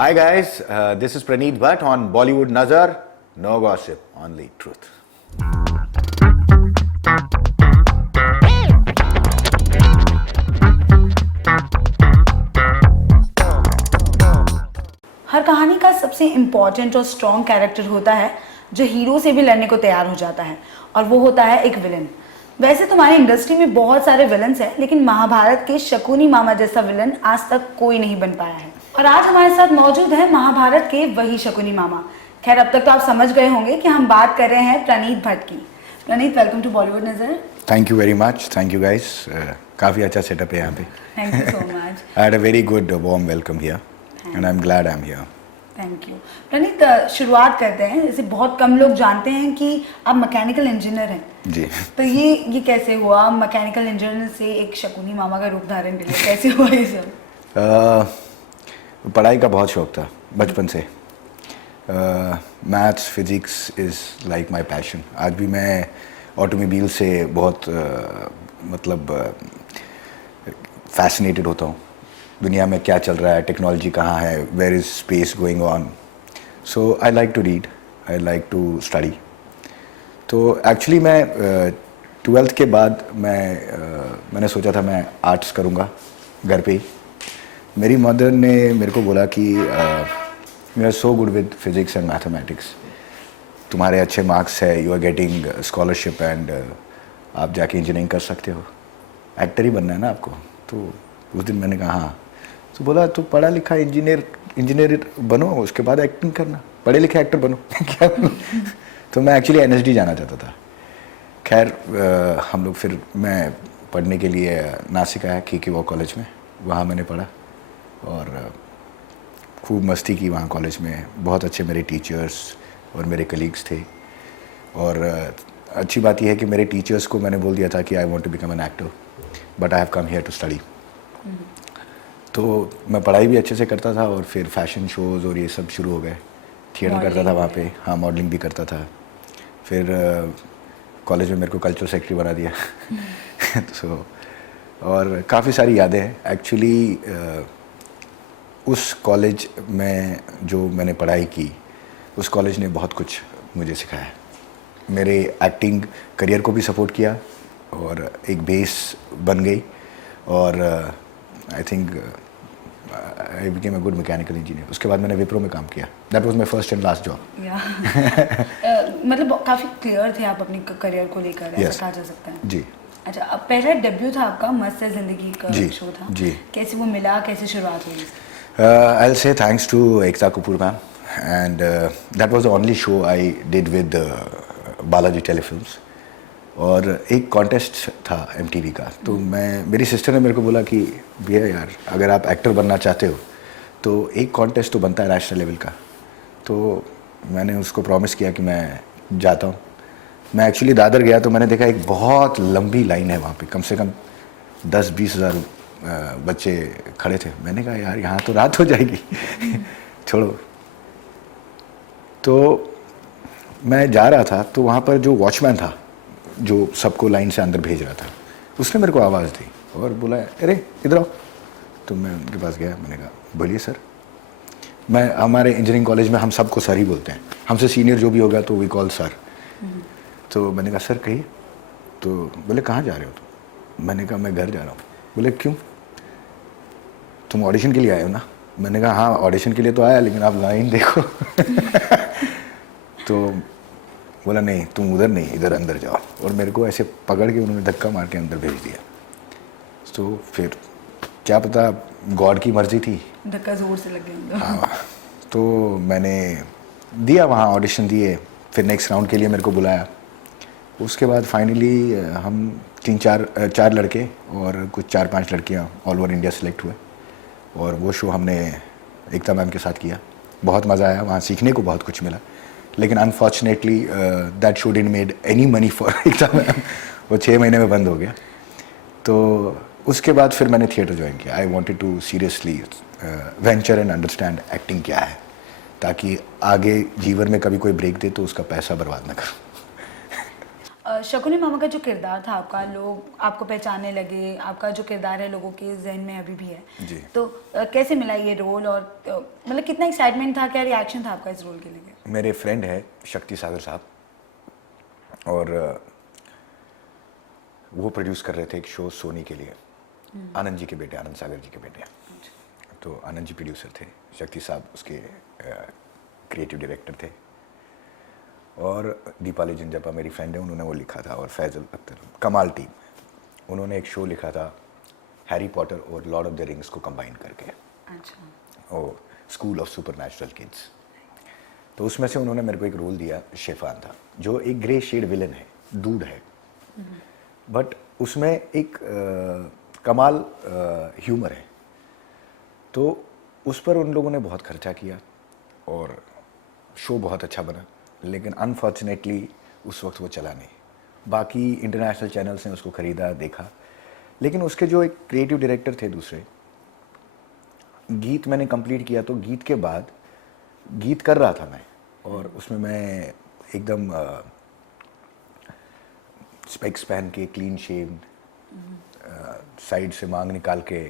Hi guys, this is Praneeth Bhatt on Bollywood Nazar. No gossip, only truth. हर कहानी का सबसे important और strong character होता है जो हीरो से भी लड़ने को तैयार हो जाता है, और वो होता है एक विलन। वैसे तुम्हारी इंडस्ट्री में बहुत सारे विलन्स हैं, लेकिन महाभारत के शकुनी मामा जैसा विलन आज तक कोई नहीं बन पाया है। और आज हमारे साथ मौजूद है महाभारत के वही शकुनी मामा। खैर, अब तक तो आप समझ गए होंगे कि हम बात कर रहे हैं प्रणीत भट्ट की। प्रणीत, वेलकम टू बॉलीवुड नजर। Thank you very much. Thank you guys. काफ़ी अच्छा सेटअप है यहाँ पे. Thank you so much. I had a very good warm welcome here, and I'm glad I'm here. Thank you. Praneet, शुरुआत करते हैं। जैसे बहुत कम लोग जानते हैं कि आप मैकेनिकल इंजीनियर हैं। जी। तो ये कैसे हुआ, मैकेनिकल इंजीनियर से एक शकुनी मामा का रूप धारण के लिए कैसे हुआ ये सब? पढ़ाई का बहुत शौक था बचपन से. Maths physics is like my passion. आज भी मैं ऑटोमोबाइल से बहुत फैसिनेटेड होता हूँ. दुनिया में क्या चल रहा है, टेक्नोलॉजी कहाँ है, where is space going on. So I like to read, I like to study. तो एक्चुअली मैं 12th के बाद मैंने सोचा था मैं आर्ट्स करूँगा घर पे ही. मेरी मदर ने मेरे को बोला कि you are so good with physics and mathematics, तुम्हारे अच्छे मार्क्स है, you are getting scholarship and आप जाके इंजीनियरिंग कर सकते हो, एक्टर ही बनना है ना आपको. तो उस दिन मैंने कहा हाँ. तो बोला तो पढ़ा लिखा इंजीनियर बनो, उसके बाद एक्टिंग करना, पढ़े लिखे एक्टर बनो. क्या तो मैं एक्चुअली NSD जाना चाहता था. खैर हम लोग फिर मैं पढ़ने के लिए नासिक आया KK कॉलेज में. वहाँ मैंने पढ़ा और खूब मस्ती की वहाँ कॉलेज में. बहुत अच्छे मेरे टीचर्स और मेरे कलीग्स थे. और अच्छी बात यह है कि मेरे टीचर्स को मैंने बोल दिया था कि I want to become an actor, but I have come here to study. तो मैं पढ़ाई भी अच्छे से करता था और फिर फैशन शोज़ और ये सब शुरू हो गए. थिएटर करता था वहाँ पे. हाँ, मॉडलिंग भी करता था. फिर कॉलेज में मेरे को कल्चरल सेक्रेटरी बना दिया. तो और काफ़ी सारी यादें हैं एक्चुअली. उस कॉलेज में जो मैंने पढ़ाई की, उस कॉलेज ने बहुत कुछ मुझे सिखाया. मेरे एक्टिंग करियर को भी सपोर्ट किया और एक बेस बन गई. और I think I became a good mechanical engineer. उसके बाद मैंने विप्रो में काम किया. That was my first and last job. मतलब काफ़ी क्लियर थे आप अपनी करियर को लेकर, ऐसा कहा जा सकता है. जी. अच्छा, अब पहला डेब्यू था आपका मस्त है ज़िंदगी का शो था. जी. कैसे वो मिला, कैसे शुरुआत हुई? I'll say thanks to Ekta Kapoor ma'am, and that was the only show I did with Balaji Telefilms. और एक कॉन्टेस्ट था MTV का. तो मेरी सिस्टर ने मेरे को बोला कि भैया यार, अगर आप एक्टर बनना चाहते हो तो एक कॉन्टेस्ट तो बनता है नेशनल लेवल का. तो मैंने उसको प्रॉमिस किया कि मैं जाता हूँ. मैं एक्चुअली दादर गया तो मैंने देखा एक बहुत लंबी लाइन है वहाँ पे. कम से कम 10-20 हज़ार बच्चे खड़े थे. मैंने कहा यार यहाँ तो रात हो जाएगी. छोड़ो. तो मैं जा रहा था तो वहाँ पर जो वॉचमैन था जो सबको लाइन से अंदर भेज रहा था, उसने मेरे को आवाज़ दी और बोला अरे इधर आओ. तो मैं उनके पास गया. मैंने कहा बोलिए सर. हमारे इंजीनियरिंग कॉलेज में हम सबको सर ही बोलते हैं. हमसे सीनियर जो भी होगा तो वी कॉल सर. तो मैंने कहा सर कहिए. तो बोले कहाँ जा रहे हो तुम? मैंने कहा मैं घर जा रहा हूँ. बोले क्यों? तुम ऑडिशन के लिए आए हो ना? मैंने कहा हाँ ऑडिशन के लिए तो आया, लेकिन आप लाइन देखो. तो बोला नहीं तुम उधर नहीं, इधर अंदर जाओ. और मेरे को ऐसे पकड़ के उन्होंने धक्का मार के अंदर भेज दिया. तो फिर क्या पता गॉड की मर्जी थी, धक्का जोर से लग गया. हाँ. तो मैंने दिया वहाँ ऑडिशन दिए. फिर नेक्स्ट राउंड के लिए मेरे को बुलाया. उसके बाद फाइनली हम 4 लड़के और कुछ 4-5 लड़कियाँ ऑल ओवर इंडिया सेलेक्ट हुए. और वो शो हमने एकता मैम के साथ किया. बहुत मज़ा आया. वहाँ सीखने को बहुत कुछ मिला. लेकिन unfortunately that show didn't made any money for Ekta ma'am. वो 6 महीने में बंद हो गया. तो उसके बाद फिर मैंने थिएटर ज्वाइन किया. I wanted to seriously venture and understand acting क्या है, ताकि आगे जीवन में कभी कोई ब्रेक दे तो उसका पैसा बर्बाद ना करूँ. शकुनी मामा का जो किरदार था आपका, लोग आपको पहचानने लगे, आपका जो किरदार है लोगों के जहन में अभी भी है जी। तो कैसे मिला ये रोल और मतलब कितना एक्साइटमेंट था, क्या रिएक्शन था आपका इस रोल के लिए? मेरे फ्रेंड है शक्ति सागर साहब, और वो प्रोड्यूस कर रहे थे एक शो सोनी के लिए, आनंद जी के बेटे, आनंद सागर जी के बेटे। तो आनंद जी प्रोड्यूसर थे, शक्ति साहब उसके क्रिएटिव डायरेक्टर थे, और दीपाली जिंजापा मेरी फ्रेंड है, उन्होंने वो लिखा था, और फैजल अख्तर, कमाल टीम, उन्होंने एक शो लिखा था हैरी पॉटर और लॉर्ड ऑफ द रिंग्स को कंबाइन करके, अच्छा। और school of super natural kids. तो उसमें से उन्होंने मेरे को एक रोल दिया, शेफान था, जो एक ग्रे शेड विलन है, दूध है, बट उसमें एक कमाल ह्यूमर है। तो उस पर उन लोगों ने बहुत खर्चा किया और शो बहुत अच्छा बना, लेकिन अनफॉर्चुनेटली उस वक्त वो चला नहीं। बाकी इंटरनेशनल चैनल्स ने उसको ख़रीदा, देखा, लेकिन उसके जो एक क्रिएटिव डायरेक्टर थे दूसरे, गीत मैंने कंप्लीट किया, तो गीत के बाद गीत कर रहा था मैं, और उसमें मैं एकदम स्पेक्स पहन के, क्लीन शेव, साइड से मांग निकाल के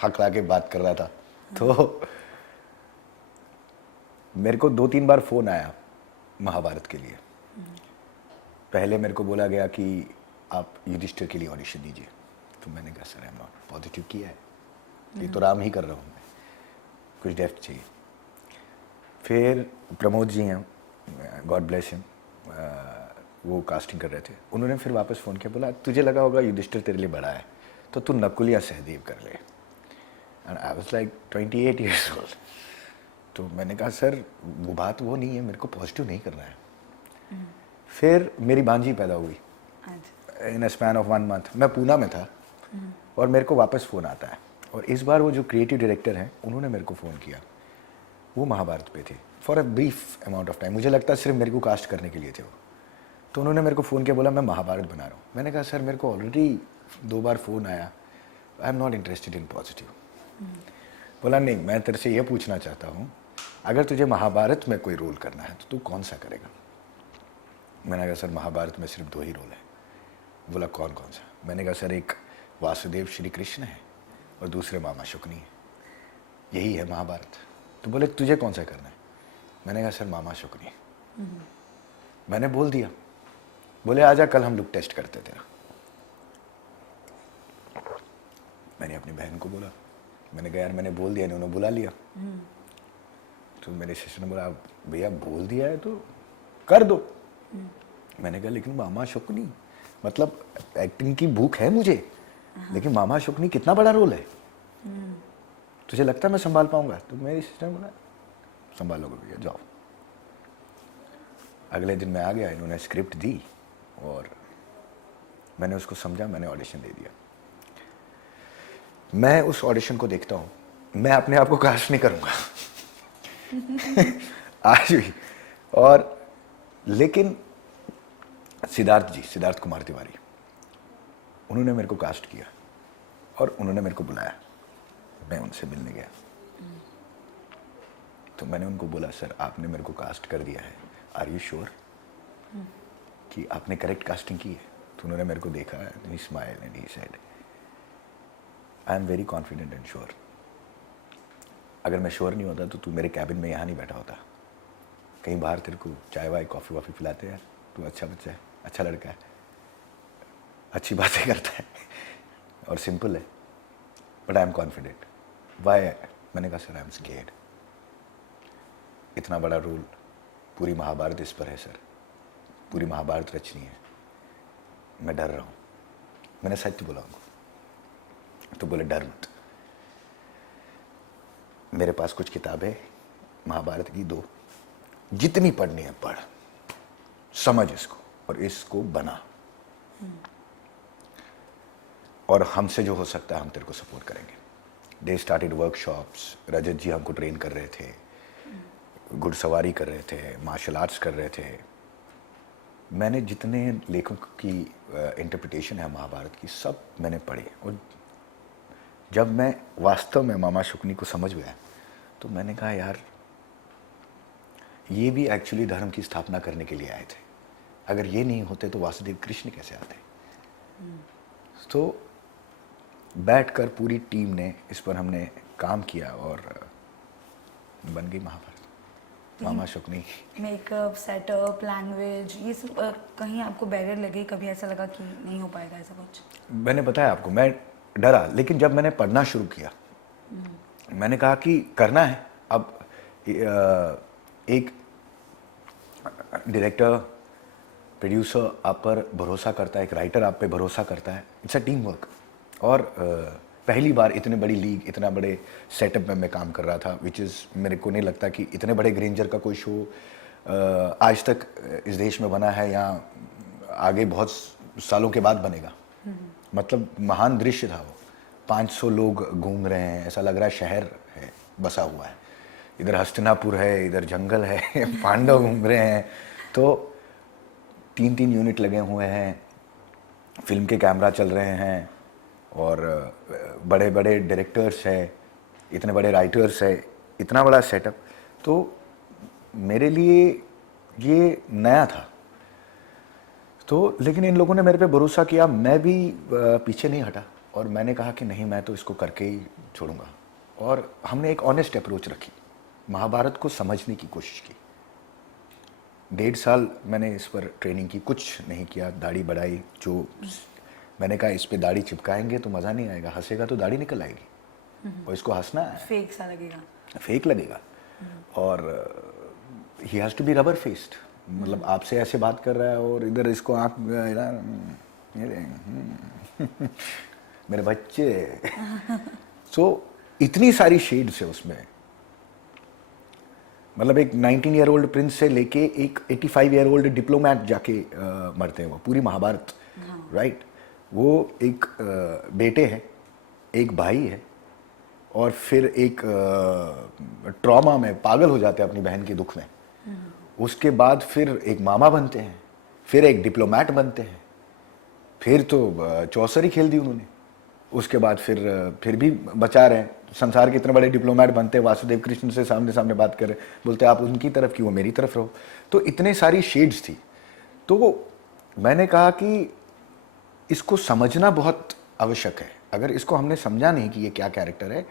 हकला के बात कर रहा था। तो मेरे को 2-3 बार फ़ोन आया महाभारत के लिए। पहले मेरे को बोला गया कि आप युधिष्ठिर के लिए ऑडिशन दीजिए, तो मैंने कहा sir I am not positive किया है, ये तो राम ही कर रहा हूँ मैं, कुछ डेप्थ चाहिए। फिर प्रमोद जी हैं, गॉड ब्लेस हिम, वो कास्टिंग कर रहे थे, उन्होंने फिर वापस फ़ोन किया, बोला तुझे लगा होगा युधिष्ठिर तेरे लिए बड़ा है, तो तू नकुल या सहदेव कर ले। And I was like 28 years old. तो मैंने कहा सर वो बात वो नहीं है, मेरे को पॉजिटिव नहीं करना है। फिर मेरी भांजी पैदा हुई इन अ स्पैन ऑफ 1 मंथ। मैं पूना में था और मेरे को वापस फ़ोन आता है, और इस बार वो जो क्रिएटिव डायरेक्टर हैं उन्होंने मेरे को फ़ोन किया, वो महाभारत पे थे for a brief amount of time, मुझे लगता है सिर्फ मेरे को कास्ट करने के लिए थे वो। तो उन्होंने मेरे को फ़ोन किया, बोला मैं महाभारत बना रहा हूँ। मैंने कहा सर मेरे को ऑलरेडी 2 बार फ़ोन आया, I am not interested in positive. बोला नहीं, मैं तेरे से ये पूछना चाहता हूँ, अगर तुझे महाभारत में कोई रोल करना है तो तू कौन सा करेगा? मैंने कहा सर महाभारत में सिर्फ 2 ही रोल है। बोला कौन कौन सा? मैंने कहा सर एक वासुदेव श्री कृष्ण है और दूसरे मामा शुकनी है, यही है महाभारत। तो बोले तुझे कौन सा करना है? मैंने कहा सर मामा शुकनी। मैंने बोल दिया। बोले आजा कल हम लोग टेस्ट करते तेरा। मैंने अपनी बहन को बोला, मैंने कहा यार मैंने बोल दिया, इन्होंने बुला लिया। तो मेरे सिस्टर ने बोला भैया बोल दिया है तो कर दो। मैंने कहा लेकिन मामा शुकनी, मतलब एक्टिंग की भूख है मुझे, लेकिन मामा शुकनी कितना बड़ा रोल है, तुझे लगता है मैं संभाल पाऊंगा? तो मेरी सिस्टर ने बोला संभालोगे भैया, जाओ। अगले दिन मैं आ गया, इन्होंने स्क्रिप्ट दी और मैंने उसको समझा, मैंने ऑडिशन दे दिया। मैं उस ऑडिशन को देखता हूँ, मैं अपने आप को कास्ट नहीं करूँगा आज भी। और लेकिन सिद्धार्थ कुमार तिवारी, उन्होंने मेरे को कास्ट किया और उन्होंने मेरे को बुलाया, मैं उनसे मिलने गया। तो मैंने उनको बोला सर आपने मेरे को कास्ट कर दिया है, आर यू श्योर कि आपने करेक्ट कास्टिंग की है? तो उन्होंने मेरे को देखा, ही smiled and he said I am very confident and sure. अगर मैं श्योर नहीं होता तो तू मेरे कैबिन में यहाँ नहीं बैठा होता, कहीं बाहर तेरे को चाय वाय कॉफ़ी वॉफ़ी पिलाते हैं, तू अच्छा बच्चा है, अच्छा लड़का है, अच्छी बातें करता है और सिंपल है, but I am confident. Why? मैंने कहा सर आई एम स्केर्ड, इतना बड़ा रोल, पूरी महाभारत इस पर है सर, पूरी महाभारत रचनी है, मैं डर रहा हूँ। मैंने सच बोला उनको। तो बोले डर मत, मेरे पास कुछ किताबें महाभारत की 2, जितनी पढ़नी है पढ़, समझ इसको और इसको बना, और हमसे जो हो सकता है हम तेरे को सपोर्ट करेंगे। दे स्टार्टेड वर्कशॉप्स, रजत जी हमको ट्रेन कर रहे थे, घुड़सवारी कर रहे थे, मार्शल आर्ट्स कर रहे थे। मैंने जितने लेखकों की इंटरप्रिटेशन है महाभारत की सब मैंने पढ़ी, और जब मैं वास्तव में मामा शुकनी को समझ गया तो मैंने कहा यार ये भी एक्चुअली धर्म की स्थापना करने के लिए आए थे। अगर ये नहीं होते तो वासुदेव कृष्ण कैसे आते? तो बैठकर पूरी टीम ने इस पर हमने काम किया और बन गई महाभारत। मामा शुक्नी। मेकअप, सेटअप, लैंग्वेज, ये सब कहीं आपको बैरियर लगे? कभी ऐसा लगा कि नहीं हो पाएगा ऐसा कुछ? मैंने बताया आपको, मैं डरा, लेकिन जब मैंने पढ़ना शुरू किया मैंने कहा कि करना है। अब एक डायरेक्टर, प्रोड्यूसर आप पर भरोसा करता है, एक राइटर आप पे भरोसा करता है, इट्स अ टीम वर्क। और पहली बार इतने बड़ी लीग, इतना बड़े सेटअप में मैं काम कर रहा था, विच इज़ मेरे को नहीं लगता कि इतने बड़े ग्रेंजर का कोई शो आज तक इस देश में बना है या आगे बहुत सालों के बाद बनेगा। मतलब महान दृश्य था वो। 500 लोग घूम रहे हैं, ऐसा लग रहा है शहर है बसा हुआ है। इधर हस्तिनापुर है, इधर जंगल है पांडव घूम रहे हैं। तो 3-3 यूनिट लगे हुए हैं, फिल्म के कैमरा चल रहे हैं और बड़े बड़े डायरेक्टर्स हैं, इतने बड़े राइटर्स हैं, इतना बड़ा सेटअप। तो मेरे लिए ये नया था। तो लेकिन इन लोगों ने मेरे पे भरोसा किया, मैं भी पीछे नहीं हटा और मैंने कहा कि नहीं, मैं तो इसको करके ही छोड़ूंगा। और हमने एक ऑनेस्ट अप्रोच रखी, महाभारत को समझने की कोशिश की। 1.5 साल मैंने इस पर ट्रेनिंग की, कुछ नहीं किया, दाढ़ी बढ़ाई। जो मैंने कहा इस पे दाढ़ी चिपकाएंगे तो मज़ा नहीं आएगा, हंसेगा तो दाढ़ी निकल आएगी और इसको हंसना है, फेक सा लगेगा, फेक लगेगा। और he has to be rubber faced, मतलब आपसे ऐसे बात कर रहा है और इधर इसको आँख मेरे बच्चे सो इतनी सारी शेड्स है उसमें। मतलब एक 19 ईयर ओल्ड प्रिंस से लेके एक 85 ईयर ओल्ड डिप्लोमैट जाके मरते हैं वो पूरी महाभारत, राइट। वो एक बेटे हैं, एक भाई है और फिर एक ट्रॉमा में पागल हो जाते हैं अपनी बहन के दुख में। उसके बाद फिर एक मामा बनते हैं, फिर एक डिप्लोमैट बनते हैं, फिर तो चौसर ही खेल दी उन्होंने। उसके बाद फिर भी बचा रहे हैं। संसार के इतने बड़े डिप्लोमैट बनते हैं, वासुदेव कृष्ण से सामने सामने बात कर रहे, बोलते आप उनकी तरफ क्यों, मेरी तरफ रहो। तो इतने सारी शेड्स थी। तो मैंने कहा कि इसको समझना बहुत आवश्यक है। अगर इसको हमने समझा नहीं कि ये क्या कैरेक्टर है,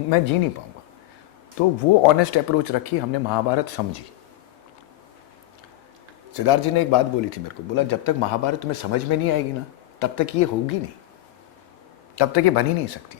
मैं जी नहीं पाऊंगा। तो वो ऑनेस्ट अप्रोच रखी, हमने महाभारत समझी। सिद्धार्थ जी ने एक बात बोली थी मेरे को, बोला जब तक महाभारत तुम्हें समझ में नहीं आएगी ना, तब तक ये होगी नहीं, तब तक ये बन ही नहीं सकती।